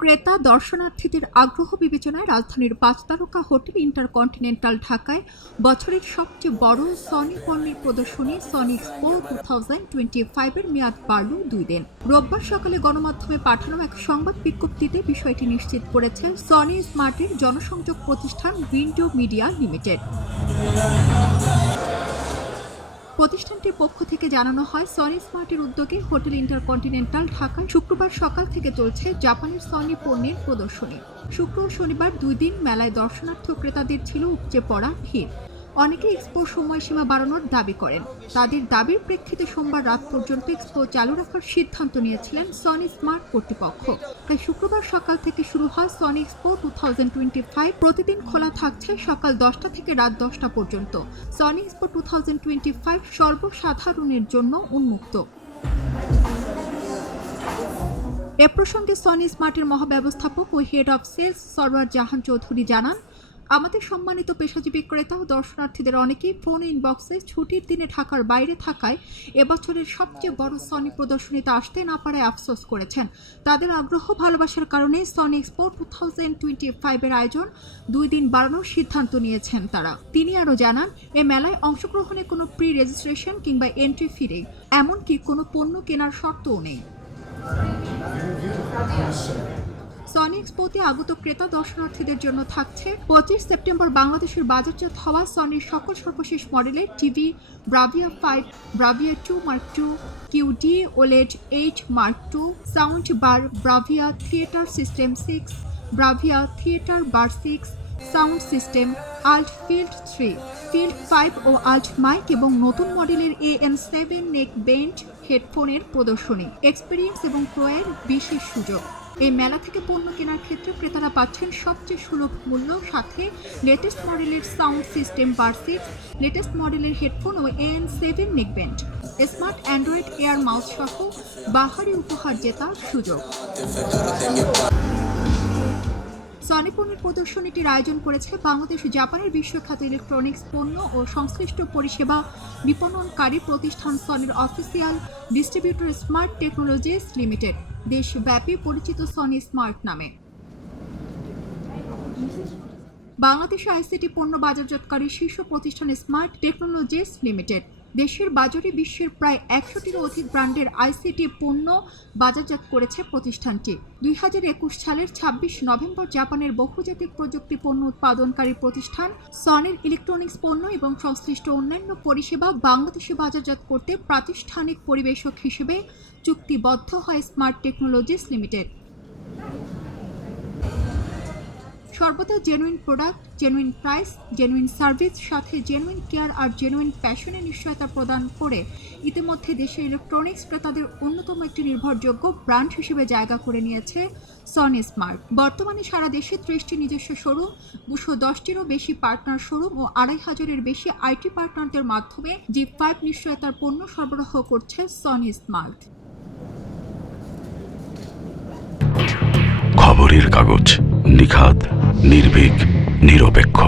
ক্রেতা, দর্শনার্থীদের আগ্রহ বিবেচনায় রাজধানীর পাঁচ তারকা হোটেল ইন্টারকন্টিনেন্টাল ঢাকায় বছরের সবচেয়ে বড় সনি পণ্যের প্রদর্শনী Sony expo two thousand twenty ফাইভের মেয়াদ বাড়ল দুই দিন। রোববার সকালে গণমাধ্যমে পাঠানো এক সংবাদ বিজ্ঞপ্তিতে বিষয়টি নিশ্চিত করেছে সনি স্মার্টের জনসংযোগ প্রতিষ্ঠান উইন্ডো মিডিয়া লিমিটেড। প্রতিষ্ঠানটির পক্ষ থেকে জানানো হয়, সনি স্মার্টের উদ্যোগে হোটেল ইন্টারকন্টিনেন্টাল ঢাকায় শুক্রবার সকাল থেকে চলছে জাপানের সনি পণ্যের প্রদর্শনী। শুক্র শনিবার দুই দিন মেলায় দর্শনার্থ ক্রেতাদের ছিল উপচে পড়া ভিড়। অনেকে এক্সপোর সময়সীমা বাড়ানোর দাবি করেন। তাদের দাবির প্রেক্ষিতে সোমবার রাত পর্যন্ত এক্সপো চালু রাখার সিদ্ধান্ত নিয়েছিলেন সনি স্মার্ট কর্তৃপক্ষ। তাই শুক্রবার সকাল থেকে শুরু হয় Sony expo two thousand twenty five. প্রতিদিন খোলা থাকছে সকাল দশটা থেকে রাত দশটা পর্যন্ত। Sony expo two thousand twenty five সর্বসাধারণের জন্য উন্মুক্ত। এ প্রসঙ্গে সনি স্মার্টের মহাব্যবস্থাপক ও head of sales Sarwar Jahan Chowdhury জানান আমাদের সম্মানিত পেশাজীবী ক্রেতা ও দর্শনার্থীদের অনেকেই ফোন ইনবক্সে ছুটির দিনে ঢাকার বাইরে থাকায় এবছরের সবচেয়ে বড় সনি প্রদর্শনীতে আসতে না পারায় আফসোস করেছেন। তাদের আগ্রহ ভালোবাসার কারণে Sony expo two thousand twenty ফাইভের আয়োজন দুই দিন বাড়ানোর সিদ্ধান্ত নিয়েছেন তারা। তিনি আরও জানান, এ মেলায় অংশগ্রহণে কোনো প্রি রেজিস্ট্রেশন কিংবা এন্ট্রি ফি নেই। এমনকি কোনো পণ্য কেনার শর্তও নেই। এক্সপোতে আগত ক্রেতা দর্শনার্থীদের জন্য থাকছে পঁচিশ সেপ্টেম্বর বাংলাদেশের বাজারজাত হওয়া সনির সকল সর্বশেষ মডেলের TV Bravia five, Bravia two mark two QD OLED eight mark two, sound bar Bravia theatre system six, Bravia theatre bar six, sound system ULT field three, field five ও আল্ট মাইক এবং নতুন মডেলের A N seven neckband হেডফোনের প্রদর্শনী, experience এবং ক্রয়ের বিশেষ সুযোগ। এই মেলা থেকে পণ্য কেনার ক্ষেত্রে ক্রেতারা পাচ্ছেন সবচেয়ে সুলভ মূল্য। সাথে লেটেস্ট মডেলের sound system bar six latest মডেলের হেডফোন ও N seven neckband smart Android air mouse সহ বাহারি উপহার জেতার সুযোগ। সনি পণ্যের প্রদর্শনীটির আয়োজন করেছে বাংলাদেশ জাপানের বিশ্বখ্যাত ইলেকট্রনিক্স পণ্য ও সংশ্লিষ্ট পরিষেবা বিপণনকারী প্রতিষ্ঠান সনির official distributor smart technologies limited দেশব্যাপী পরিচিত সনি স্মার্ট নামে। বাংলাদেশে আইসিটি পণ্য বাজারজাতকারী শীর্ষ প্রতিষ্ঠান স্মার্ট টেকনোলজিস লিমিটেড দেশের বাজারে বিশ্বের প্রায় একশোটিরও অধিক ব্র্যান্ডের আইসিটি পণ্য বাজারজাত করেছে প্রতিষ্ঠানটি। দুই হাজার একুশ সালের ছাব্বিশ নভেম্বর জাপানের বহুজাতিক প্রযুক্তি পণ্য উৎপাদনকারী প্রতিষ্ঠান সনের ইলেকট্রনিক্স পণ্য এবং সংশ্লিষ্ট অন্যান্য পরিষেবা বাংলাদেশে বাজারজাত করতে প্রাতিষ্ঠানিক পরিবেশক হিসেবে চুক্তিবদ্ধ হয় স্মার্ট টেকনোলজিস লিমিটেড। সর্বদা genuine product genuine price genuine service সাথে জেনুইন কেয়ার আর জেনুইন প্যাশনের নিশ্চয়তা প্রদান করে ইতিমধ্যে দেশে ইলেকট্রনিক্স ক্রেতাদের অন্যতম একটি নির্ভরযোগ্য ব্র্যান্ড হিসেবে জায়গা করে নিয়েছে সনি স্মার্ট বর্তমানে সারা দেশে ত্রিশটি নিজস্ব শোরুম দুশো দশটিরও বেশি পার্টনার শোরুম ও আড়াই হাজারের বেশি আইটি পার্টনারদের মাধ্যমে জি ফাইভ নিশ্চয়তার পণ্য সরবরাহ করছে সনি স্মার্ট খবরের কাগজ, নিখাত নির্ভীক নিরপেক্ষ।